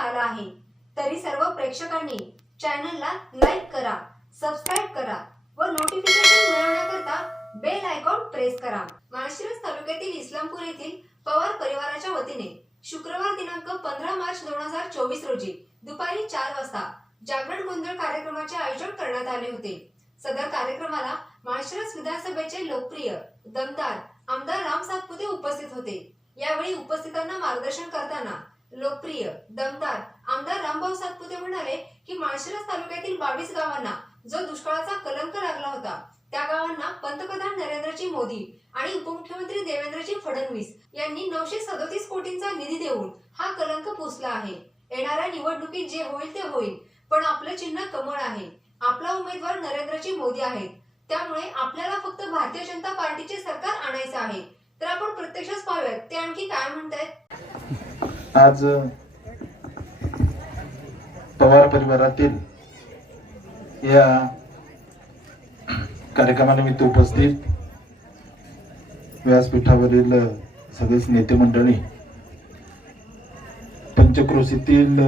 आला आहे, तरी सर्व प्रेक्षकांनी चॅनलला लाईक करा, सबस्क्राईब करा व नोटिफिकेशन मिळवण्याकरता बेल आयकॉन प्रेस करा। माळशिरस तालुक्यातील इस्लामपूर येथील पवार परिवाराच्या वतीने शुक्रवार दिनांक 15 मार्च 2024 रोजी दुपारी 4 वाजता जागरण गोंधळ कार्यक्रमाचे आयोजन करण्यात आले होते। सदर कार्यक्रमाला माळशिरस विधानसभेचे लोकप्रिय दमदार आमदार राम सातपुते उपस्थित होते। यावेळी उपस्थितांना मार्गदर्शन करताना लोकप्रिय दमदार आमदार रामभाऊ सातपुते म्हणाले की माळशिरस तालुक्यातील 22 गावांना जो दुष्काळाचा कलंक लागला होता, त्या गावांना पंतप्रधान नरेंद्रजी मोदी आणि उपमुख्यमंत्री देवेंद्रजी फडणवीस यांनी 937 कोटींचा निधी देऊन हा कलंक पुसला आहे। येणाऱ्या निवडणुकीत जे होईल ते होईल, पण आपलं चिन्ह कमळ आहे, आपला उमेदवार नरेंद्रजी मोदी आहेत, त्यामुळे आपल्याला फक्त भारतीय जनता पार्टीचे सरकार आणायचं आहे। तर आपण प्रत्यक्षच पाहूयात ते आणखी काय म्हणतायत। आज पवार परिवारातील या कार्यक्रमानिमित्त उपस्थित व्यासपीठावरील सगळेच नेते मंडळी, पंचक्रोशीतील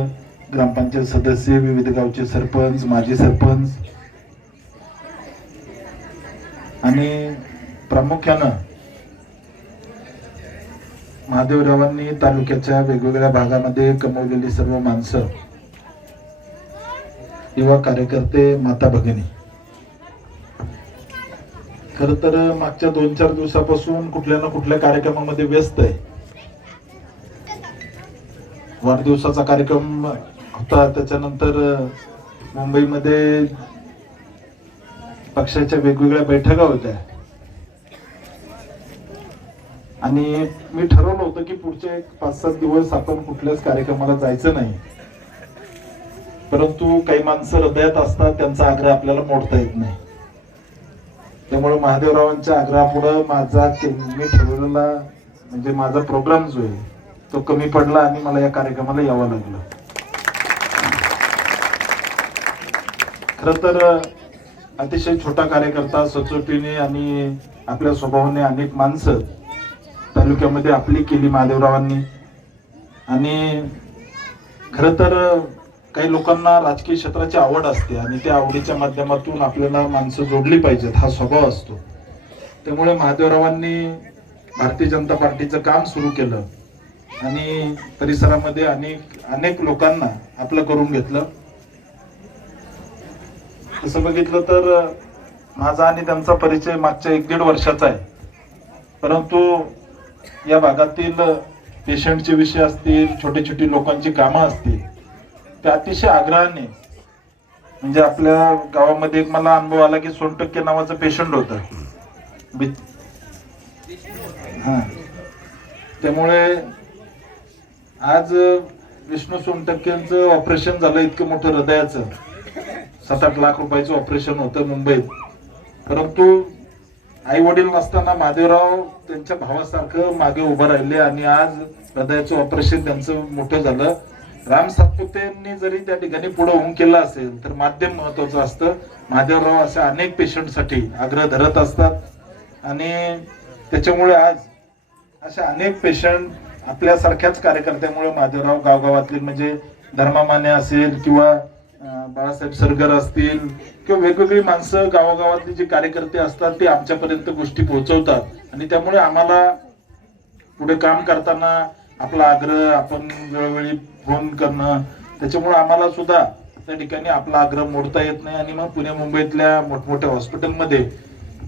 ग्रामपंचायत सदस्य, विविध गावचे सरपंच, माजी सरपंच आणि प्रामुख्यानं महादेवरावांनी तालुक्याच्या वेगवेगळ्या भागामध्ये कमवलेली सर्व माणसं, युवा कार्यकर्ते, माता भगिनी, खर तर मागच्या 2-4 दिवसापासून कुठल्या ना कुठल्या कार्यक्रमामध्ये व्यस्त आहे। वाढदिवसाचा कार्यक्रम होता, त्याच्यानंतर मुंबईमध्ये पक्षाच्या वेगवेगळ्या बैठका होत्या आणि मी ठरवलं होतं की पुढचे 5-7 दिवस आपण कुठल्याच कार्यक्रमाला जायचं नाही, परंतु काही माणसं हृदयात असतात, त्यांचा आग्रह आपल्याला मोडता येत नाही। त्यामुळे महादेवरावांच्या आग्रहापुढे मी ठरवलेला म्हणजे माझा प्रोग्राम जो आहे तो कमी पडला आणि मला या कार्यक्रमाला यावं लागलं। खर तर अतिशय छोटा कार्यकर्ता, सचोटीने आणि आपल्या स्वभावाने अनेक माणसं तालुक्यामध्ये आपली केली महादेवरावांनी। आणि खर तर काही लोकांना राजकीय क्षेत्राची आवड असते आणि त्या आवडीच्या माध्यमातून आपल्याला माणसं जोडली पाहिजेत, हा स्वभाव असतो। त्यामुळे महादेवरावांनी भारतीय जनता पार्टीचं काम सुरू केलं आणि परिसरामध्ये अनेक लोकांना आपलं करून घेतलं। तसं बघितलं तर माझा आणि त्यांचा परिचय मागच्या 1-1.5 वर्षाचा आहे, परंतु या भागातील पेशंटचे विषय असतील, छोटी लोकांची कामं असतील, ते अतिशय आग्रहाने, म्हणजे आपल्या गावामध्ये एक मला अनुभव आला की 100% नावाचं पेशंट होतं। त्यामुळे आज विष्णू 100%चं ऑपरेशन झालं, इतकं मोठं हृदयाचं 7-8 लाख रुपयाचं ऑपरेशन होतं मुंबईत, परंतु आई वडील नसताना महादेवराव त्यांच्या भावासारखं मागे उभं राहिले आणि आज हृदयाचं ऑपरेशन त्यांचं मोठं झालं। राम सातपुतेंनी जरी त्या ठिकाणी पुढे होऊन केलं असेल तर माध्यम महत्वाचं असतं। महादेवराव अशा अनेक पेशंटसाठी आग्रह धरत असतात आणि त्याच्यामुळे आज अशा अनेक पेशंट आपल्यासारख्याच कार्यकर्त्यामुळे महादेवराव गावगावातले, म्हणजे धर्मामाने असेल किंवा बाळासाहेब सरगर असतील किंवा वेगवेगळी माणसं गावागावातले जे कार्यकर्ते असतात ते आमच्यापर्यंत गोष्टी पोहोचवतात आणि त्यामुळे आम्हाला पुढे काम करताना आपला आग्रह आपण वेळोवेळी फोन करणं, त्याच्यामुळे आम्हाला सुद्धा त्या ठिकाणी आपला आग्रह मोडता येत नाही। आणि मग पुणे मुंबईतल्या मोठमोठ्या हॉस्पिटलमध्ये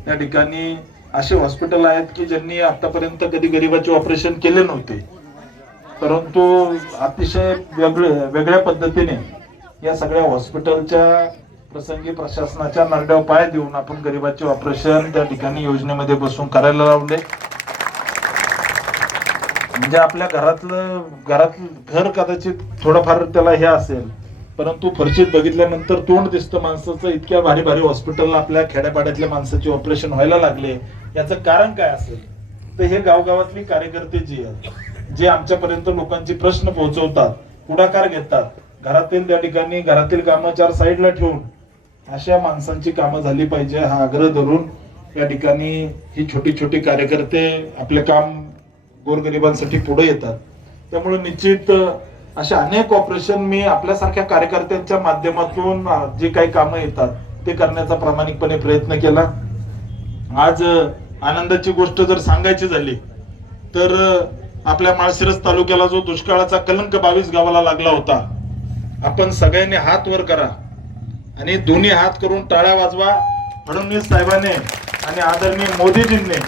त्या ठिकाणी असे हॉस्पिटल आहेत की ज्यांनी आतापर्यंत कधी गरिबाचे ऑपरेशन केले नव्हते, परंतु अतिशय वेगळ्या पद्धतीने या सगळ्या हॉस्पिटलच्या प्रसंगी प्रशासनाच्या नरड्यावर पाय देऊन आपण गरिबाचे ऑपरेशन त्या ठिकाणी योजनेमध्ये बसून करायला लावले। म्हणजे आपल्या घरात घर कदाचित थोडंफार त्याला हे असेल, परंतु फरशीत बघितल्यानंतर तोंड दिसतं माणसाचं। इतक्या भारी हॉस्पिटलला आपल्या खेड्यापाड्यातल्या माणसाचे ऑपरेशन व्हायला लागले, याचं कारण काय असेल तर हे गावगावातली कार्यकर्ते जे आहेत, जे आमच्यापर्यंत लोकांचे प्रश्न पोहोचवतात, पुढाकार घेतात, घरातील त्या ठिकाणी घरातील कामं 4 साईडला ठेवून अशा माणसांची कामं झाली पाहिजे हा आग्रह धरून या ठिकाणी ही छोटी कार्यकर्ते आपले काम गोरगरिबांसाठी पुढे येतात। त्यामुळे निश्चित अशा अनेक ऑपरेशन मी आपल्यासारख्या कार्यकर्त्यांच्या माध्यमातून जे काही कामं येतात ते करण्याचा प्रामाणिकपणे प्रयत्न केला. आज आनंदाची गोष्ट जर सांगायची झाली तर आपल्या माळशिरस तालुक्याला जो दुष्काळाचा कलंक 22 गावाला लागला होता, आपण सगळ्यांनी हात वर करा आणि दोन्ही हात करून टाळ्या वाजवा. फडणवीस साहेबांनी आणि आदरणीय मोदीजींनी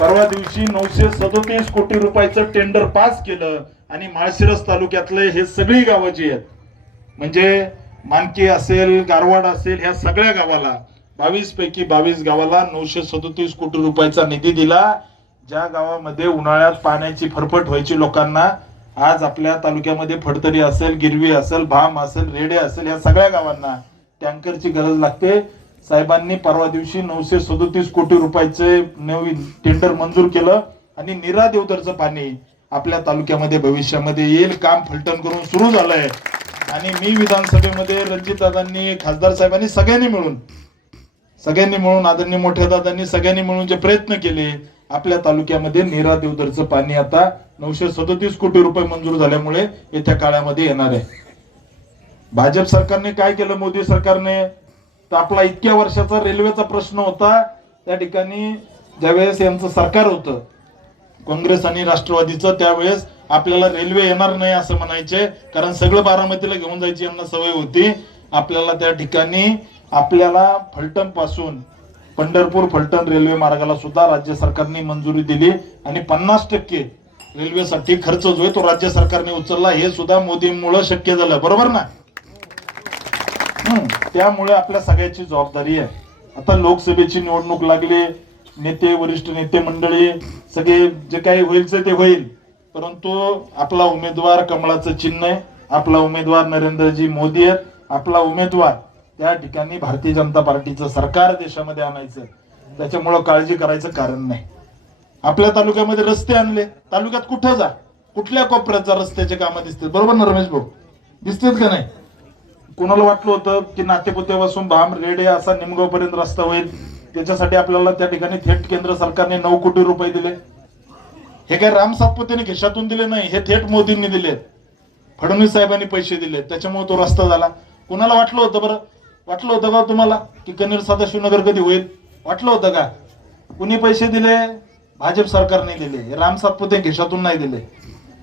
परवा दिवशी 937 कोटी रुपयाचं टेंडर पास केलं आणि माळशिरस तालुक्यातले हे सगळी गावं जी आहेत, म्हणजे मानकी असेल, गारवाड असेल, ह्या सगळ्या गावाला 22 पैकी 22 गावाला 937 कोटी रुपयाचा निधी दिला. ज्या गावामध्ये उन्हाळ्यात पाण्याची फरफट व्हायची लोकांना, आज आपल्या तालुक्यामध्ये फडतरी असेल, गिरवी असेल, भाम असेल, रेडे असेल, या सगळ्या गावांना टँकरची गरज लागते. साहेबांनी परवा दिवशी 937 कोटी रुपयाचे नवीन टेंडर मंजूर केलं आणि नीरा देवधरचं पाणी आपल्या तालुक्यामध्ये भविष्यामध्ये येईल. काम फलटण करून सुरू झालंय आणि मी विधानसभेमध्ये रणजितदादांनी, खासदार साहेबांनी सगळ्यांनी मिळून आदरणीय मोठ्या दादांनी सगळ्यांनी मिळून जे प्रयत्न केले, आपल्या तालुक्यामध्ये नीरा देवधरचं पाणी आता 937 कोटी रुपये मंजूर झाल्यामुळे येत्या काळामध्ये येणार आहे. भाजप सरकारने काय केलं, मोदी सरकारने, तर आपला इतक्या वर्षाचा रेल्वेचा प्रश्न होता. त्या ठिकाणी ज्यावेळेस यांचं सरकार होतं काँग्रेस आणि राष्ट्रवादीचं, त्यावेळेस आपल्याला रेल्वे येणार नाही असं म्हणायचे, कारण सगळं बारामतीला घेऊन जायची यांना सवय होती. आपल्याला त्या ठिकाणी फलटण पासून पंढरपूर फलटण रेल्वे मार्गाला सुद्धा राज्य सरकारने मंजुरी दिली आणि 50% रेल्वेसाठी खर्च जो आहे तो राज्य सरकारने उचलला. हे सुद्धा मोदींमुळे शक्य झालं, बरोबर ना. त्यामुळे आपल्या सगळ्याची जबाबदारी आहे. आता लोकसभेची निवडणूक लागली, नेते, वरिष्ठ नेते मंडळी सगळे जे काही होईल ते होईल, परंतु आपला उमेदवार कमळाचं चिन्ह आहे, आपला उमेदवार नरेंद्रजी मोदी आहेत, आपला उमेदवार त्या ठिकाणी भारतीय जनता पार्टीचं सरकार देशामध्ये आणायचं. त्याच्यामुळं काळजी करायचं कारण नाही. आपल्या तालुक्यामध्ये रस्ते आणले, तालुक्यात कुठं जा, कुठल्या कोपऱ्यात जा, रस्त्याचे कामं दिसतील, बरोबर ना रमेश भाऊ, दिसतेच का नाही. कोणाला वाटलं होतं की नातेपुत्यापासून भाम रेडे असा निमगाव पर्यंत रस्ता होईल, त्याच्यासाठी आपल्याला त्या ठिकाणी थेट केंद्र सरकारने 9 कोटी रुपये दिले. हे काय राम सातपुतेने खिशातून दिले नाही, हे थेट मोदींनी दिले, फडणवीस साहेबांनी पैसे दिले, त्याच्यामुळे तो रस्ता झाला. कोणाला वाटलं होतं, बरं वाटलं होतं का तुम्हाला की कन्नड सदाशिवनगर कधी होईल, वाटलं होतं का. कुणी पैसे दिले, भाजप सरकारने दिले, राम सातपुते खिशातून नाही दिले.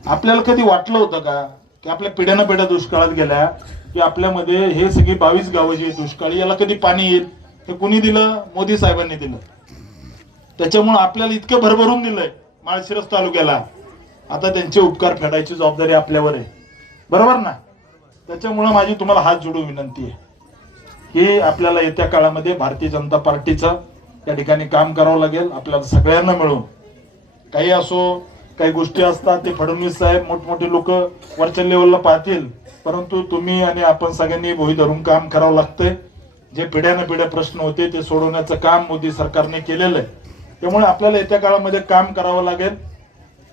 आपल्याला कधी वाटलं होतं का की आपल्या पिढ्यानं पिढ्या दुष्काळात गेल्या की आपल्यामध्ये हे सगळी 22 गावं जी दुष्काळी, याला कधी पाणी येईल, हे कुणी दिलं, मोदी साहेबांनी दिलं. त्याच्यामुळे आपल्याला इतकं भरभरून दिलंय माळशिरस तालुक्याला. आता त्यांचे उपकार फेडायची जबाबदारी आपल्यावर आहे, बरोबर ना. त्याच्यामुळे माझी तुम्हाला हात जोडून विनंती आहे की आपल्याला येत्या काळामध्ये भारतीय जनता पार्टीचं त्या ठिकाणी काम करावं लागेल. आपल्याला सगळ्यांना मिळून, काही असो, काही गोष्टी असतात ते फडणवीस साहेब मोठमोठे लोक वरच्या लेवलला पाहतील, परंतु तुम्ही आणि आपण सगळ्यांनी भोई धरून काम करावं लागतंय. जे पिढ्यानं पिढ्या प्रश्न होते ते सोडवण्याचं काम मोदी सरकारने केलेलं आहे. त्यामुळे आपल्याला येत्या काळामध्ये काम करावं लागेल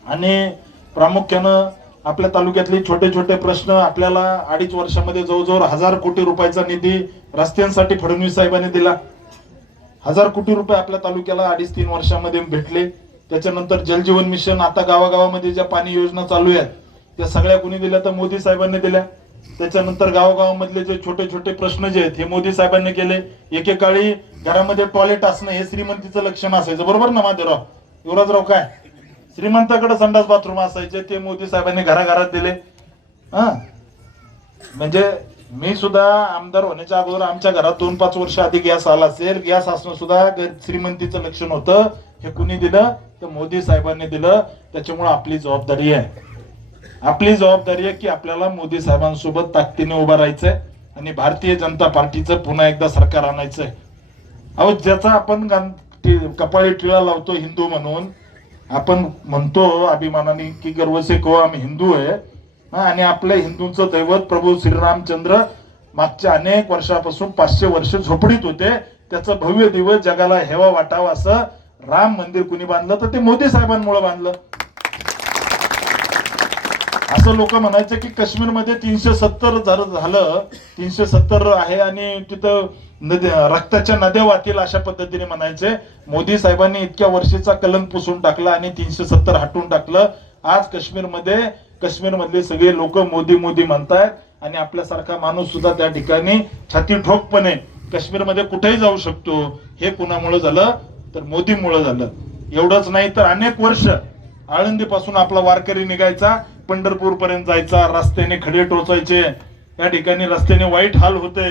आणि प्रामुख्यानं आपल्या तालुक्यातले छोटे छोटे प्रश्न, आपल्याला 2.5 वर्षामध्ये जवळजवळ 1000 कोटी रुपयाचा निधी रस्त्यांसाठी फडणवीस साहेबांनी दिला. 1000 कोटी रुपये आपल्या तालुक्याला 2.5-3 वर्षामध्ये भेटले. त्याच्यानंतर जलजीवन मिशन, आता गावागावामध्ये ज्या पाणी योजना चालू आहेत त्या सगळ्या कुणी दिल्या, तर मोदी साहेबांनी दिल्या. त्याच्यानंतर गावागावामधले जे छोटे छोटे प्रश्न जे आहेत हे मोदी साहेबांनी केले. एकेकाळी घरामध्ये टॉयलेट असणं हे श्रीमंतीचं लक्षण असायचं, बरोबर ना माधवराव, युवराजराव, काय श्रीमंताकडे संडास बाथरूम असायचे, ते मोदी साहेबांनी घराघरात दिले. म्हणजे मी सुद्धा आमदार होण्याच्या अगोदर आमच्या घरात 2-5 वर्ष आधी गॅस आला असेल, गॅस असणं सुद्धा श्रीमंतीचं लक्षण होतं. हे कुणी दिलं, तर मोदी साहेबांनी दिलं. त्याच्यामुळे आपली जबाबदारी आहे की आपल्याला मोदी साहेबांसोबत ताकदीने उभं राहायचंय आणि भारतीय जनता पार्टीचं पुन्हा एकदा सरकार आणायचंय. अहो, ज्याचा आपण कपाळी टिळा लावतो हिंदू म्हणून, आपण म्हणतो अभिमानाने की गर्व से कहो आम्ही हिंदू आहे, आणि आपल्या हिंदूंचं दैवत प्रभू श्रीरामचंद्र मागच्या अनेक वर्षापासून 500 वर्ष झोपडीत होते. त्याचं भव्य दिवस जगाला हेवा वाटावं असं राम मंदिर कुणी बांधलं, तर ते मोदी साहेबांमुळे बांधलं. असं लोक म्हणायचे की काश्मीरमध्ये 370 झालं, 370 आहे आणि तिथं रक्ताच्या नद्या वाहतील अशा पद्धतीने म्हणायचे. मोदी साहेबांनी इतक्या वर्षीचा कलंक पुसून टाकला आणि 370 हटवून टाकलं. आज काश्मीरमध्ये काश्मीर मधले सगळे लोक मोदी मोदी म्हणतायत आणि आपल्यासारखा माणूस सुद्धा त्या ठिकाणी छाती ठोकपणे काश्मीरमध्ये कुठेही जाऊ शकतो. हे कुणामुळे झालं तर मोदीमुळे झालं. एवढंच नाही तर अनेक वर्ष आळंदीपासून आपला वारकरी निघायचा, पंढरपूर पर्यंत जायचा, रस्त्याने खडे टोचायचे, या ठिकाणी रस्त्याने वाईट हाल होते.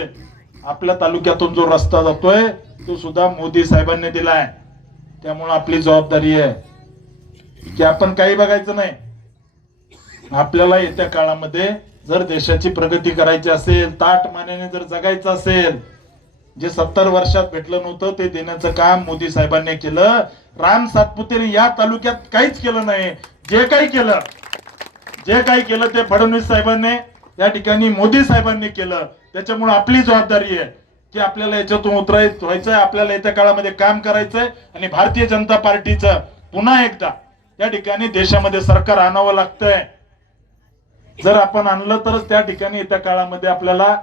आपल्या तालुक्यातून जो रस्ता जातोय तो सुद्धा मोदी साहेबांनी दिलाय. त्यामुळे आपली जबाबदारी आहे की आपण काही बघायचं नाही. आपल्याला येत्या काळामध्ये जर देशाची प्रगती करायची असेल, ताट मानेने जर जगायचं असेल, जे 70 वर्षात भेटलं नव्हतं ते देण्याचं काम मोदी साहेबांनी केलं. राम सातपुतेने या तालुक्यात काहीच केलं नाही. जे काही केलं ते फडणवीस साहेबांनी या ठिकाणी मोदी साहेबांनी केलं. त्याच्यामुळे आपली जबाबदारी आहे की आपल्याला याच्यातून व्हायचंय, आपल्याला येत्या काळामध्ये काम करायचंय आणि भारतीय जनता पार्टीचं पुन्हा एकदा या ठिकाणी देशामध्ये सरकार आणावं लागतंय. जर आपण आणलं तरच त्या ठिकाणी येत्या काळामध्ये आपल्याला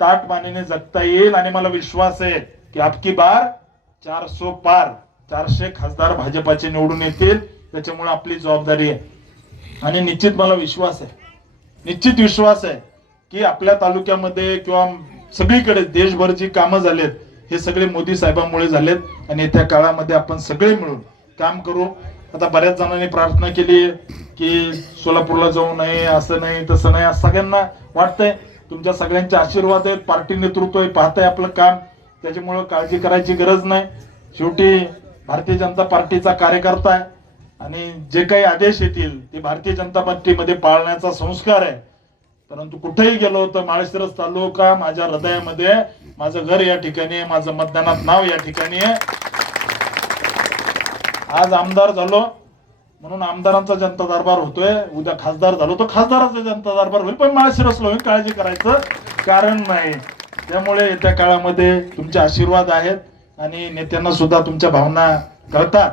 ताटमानेने जगता येईल. आणि मला विश्वास आहे की अबकी बार 400 पार, 400 खासदार भाजपाचे निवडून येतील. त्याच्यामुळे आपली जबाबदारी आहे आणि निश्चित मला विश्वास आहे की आपल्या तालुक्यामध्ये किंवा सगळीकडे देशभर जी कामं झालेत हे सगळे मोदी साहेबांमुळे झालेत आणि येत्या काळामध्ये आपण सगळे मिळून काम करू. आता बऱ्याच जणांनी प्रार्थना केली की सोलापूरला जाऊ नये, असं नाही तसं नाही, असं सगळ्यांना वाटतंय. तुमच्या सगळ्यांचे आशीर्वाद आहेत, पार्टी नेतृत्व आहे, पाहताय आपलं काम, त्याच्यामुळे काळजी करायची गरज नाही. शेवटी भारतीय जनता पार्टीचा कार्यकर्ता आहे आणि जे काही आदेश येतील ते भारतीय जनता पार्टीमध्ये पाळण्याचा संस्कार आहे. परंतु कुठेही गेलो तर माळशिरस तालुका माझ्या हृदयामध्ये, माझं घर या ठिकाणी आहे, माझं मतदानात नाव या ठिकाणी आहे. आज आमदार झालो म्हणून आमदारांचा जनता दरबार होतोय, उद्या खासदार झालो तर खासदाराचा जनता दरबार होईल, पण माळशिरसला होईल, काळजी करायचं कारण नाही. त्यामुळे येत्या काळामध्ये तुमचे आशीर्वाद आहेत आणि नेत्यांना सुद्धा तुमच्या भावना कळतात.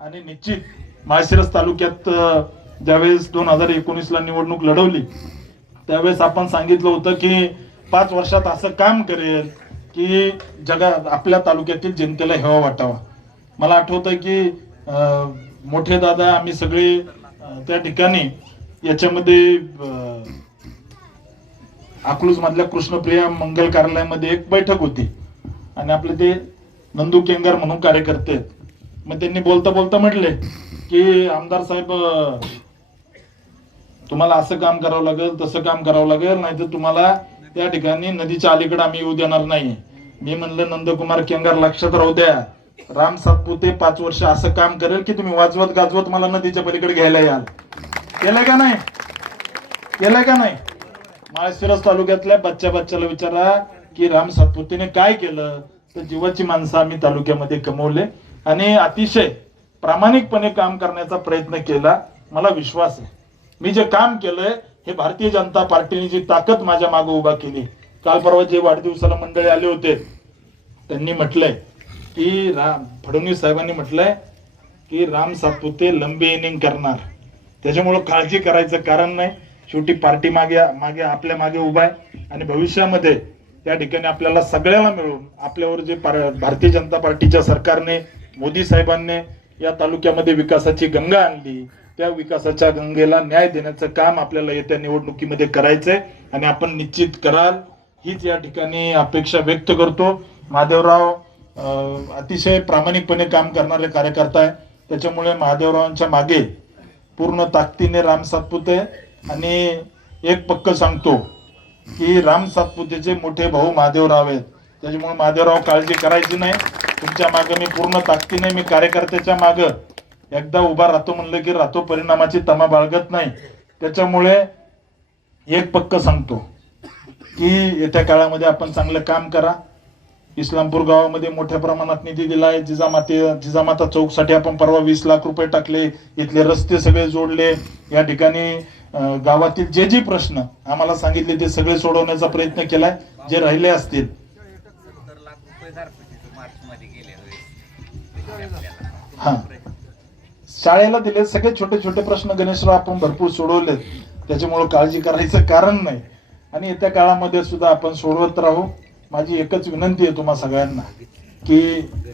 आणि निश्चित माळशिरस तालुक्यात ज्यावेळेस 2019ला निवडणूक लढवली त्यावेळेस आपण सांगितलं होतं की 5 वर्षात असं काम करेल की जगात आपल्या तालुक्यातील जनतेला हेवा वाटावा. मला आठवतं की मोठे दादा आम्ही सगळे त्या ठिकाणी याच्यामध्ये अकलूज मधल्या कृष्णप्रिया मंगल कार्यालयामध्ये एक बैठक होती आणि आपले ते नंदू केंगर म्हणून कार्यकर्ते आहेत. मग त्यांनी बोलता बोलता म्हटले की आमदार साहेब तुम्हाला असं काम करावं लागेल, तसं काम करावं लागेल, नाही तर तुम्हाला त्या ठिकाणी नदीच्या अलीकडे आम्ही येऊ देणार नाही. मी म्हणलं नंदकुमार केंगर लक्षात राहू द्या, राम सातपुते 5 वर्ष असं काम करेल की तुम्ही वाजवत गाजवत मला नदीच्या पलीकडे घ्यायला याल. केलंय का नाही? माळशिरस तालुक्यातल्या बच्च्याला विचारा की राम सातपुतेने काय केलं तर जीवाची माणसं आम्ही तालुक्यामध्ये कमवले आणि अतिशय प्रामाणिकपणे काम करण्याचा प्रयत्न केला. मला विश्वास आहे मी जे काम केलंय हे भारतीय जनता पार्टीने जी ताकद माझ्या मागे उभा केली. काल परवा जे वाढदिवसाला मंडळी आले होते त्यांनी म्हटलंय की फडणवीस साहेबांनी म्हटलंय की राम सातपुते लंबी इनिंग करणार, त्याच्यामुळे काळजी करायचं कारण नाही. शेवटी पार्टी मागे आपल्या मागे उभा आहे आणि भविष्यामध्ये त्या ठिकाणी आपल्याला सगळ्याला मिळून आपल्यावर जे भारतीय जनता पार्टीच्या सरकारने मोदी साहेबांनी या तालुक्यामध्ये विकासाची गंगा आणली त्या विकासाच्या गंगेला न्याय देण्याचं काम आपल्याला येत्या निवडणुकीमध्ये करायचंय आणि आपण निश्चित कराल हीच या ठिकाणी अपेक्षा व्यक्त करतो. महादेवराव अतिशय प्रामाणिकपणे काम करणारे कार्यकर्ता आहे, त्याच्यामुळे महादेवरावांच्या मागे पूर्ण ताकदीने राम सातपुते आणि एक पक्क सांगतो की राम सातपुतेचे मोठे भाऊ महादेवराव आहेत. त्याच्यामुळे महादेवराव काळजी करायची नाही, तुमच्या मागे मी पूर्ण ताकदीने मी कार्यकर्त्याच्या मागे एकदा उभा राहतो म्हणलं की राहतो, परिणामाची तमा बाळगत नाही. त्याच्यामुळे एक पक्क सांगतो की येत्या काळामध्ये आपण चांगलं काम करा. इस्लामपूर गावामध्ये मोठ्या प्रमाणात निधी दिलाय. जिजामाता चौकसाठी आपण परवा 20 लाख रुपये टाकले, इथले रस्ते सगळे जोडले. या ठिकाणी गावातील जे प्रश्न आम्हाला सांगितले ते सगळे सोडवण्याचा प्रयत्न केलाय. जे राहिले असतील हा शाळेला दिले सगळे छोटे छोटे प्रश्न गणेशराव आपण भरपूर सोडवलेत, त्याच्यामुळे काळजी करायचं कारण नाही आणि येत्या काळामध्ये सुद्धा आपण सोडवत राहू. माझी एकच विनंती आहे तुम्हा सगळ्यांना की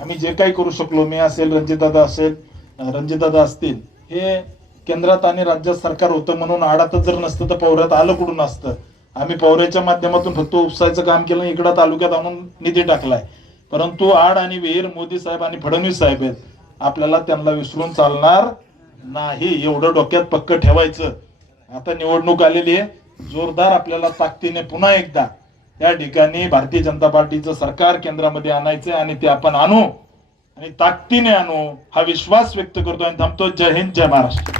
आम्ही जे काही करू शकलो, मी असेल, रणजितदादा असतील, हे केंद्रात आणि राज्यात सरकार होतं म्हणून आडातच जर नसतं तर पवऱ्यात आलं कुठून असतं. आम्ही पवऱ्याच्या माध्यमातून फक्त उपसायचं काम केलं, इकडं तालुक्यात आणून निधी टाकलाय. परंतु आड आणि विहीर मोदी साहेब आणि फडणवीस साहेब आहेत, आपल्याला त्यांना विसरून चालणार नाही, एवढं डोक्यात पक्क ठेवायचं. आता निवडणूक आलेली आहे, जोरदार आपल्याला ताकदीने पुन्हा एकदा या ठिकाणी भारतीय जनता पार्टीचं सरकार केंद्रामध्ये आणायचं आणि ते आपण आणू आणि ताकदीने आणू हा विश्वास व्यक्त करतो आणि थांबतो. जय हिंद, जय महाराष्ट्र.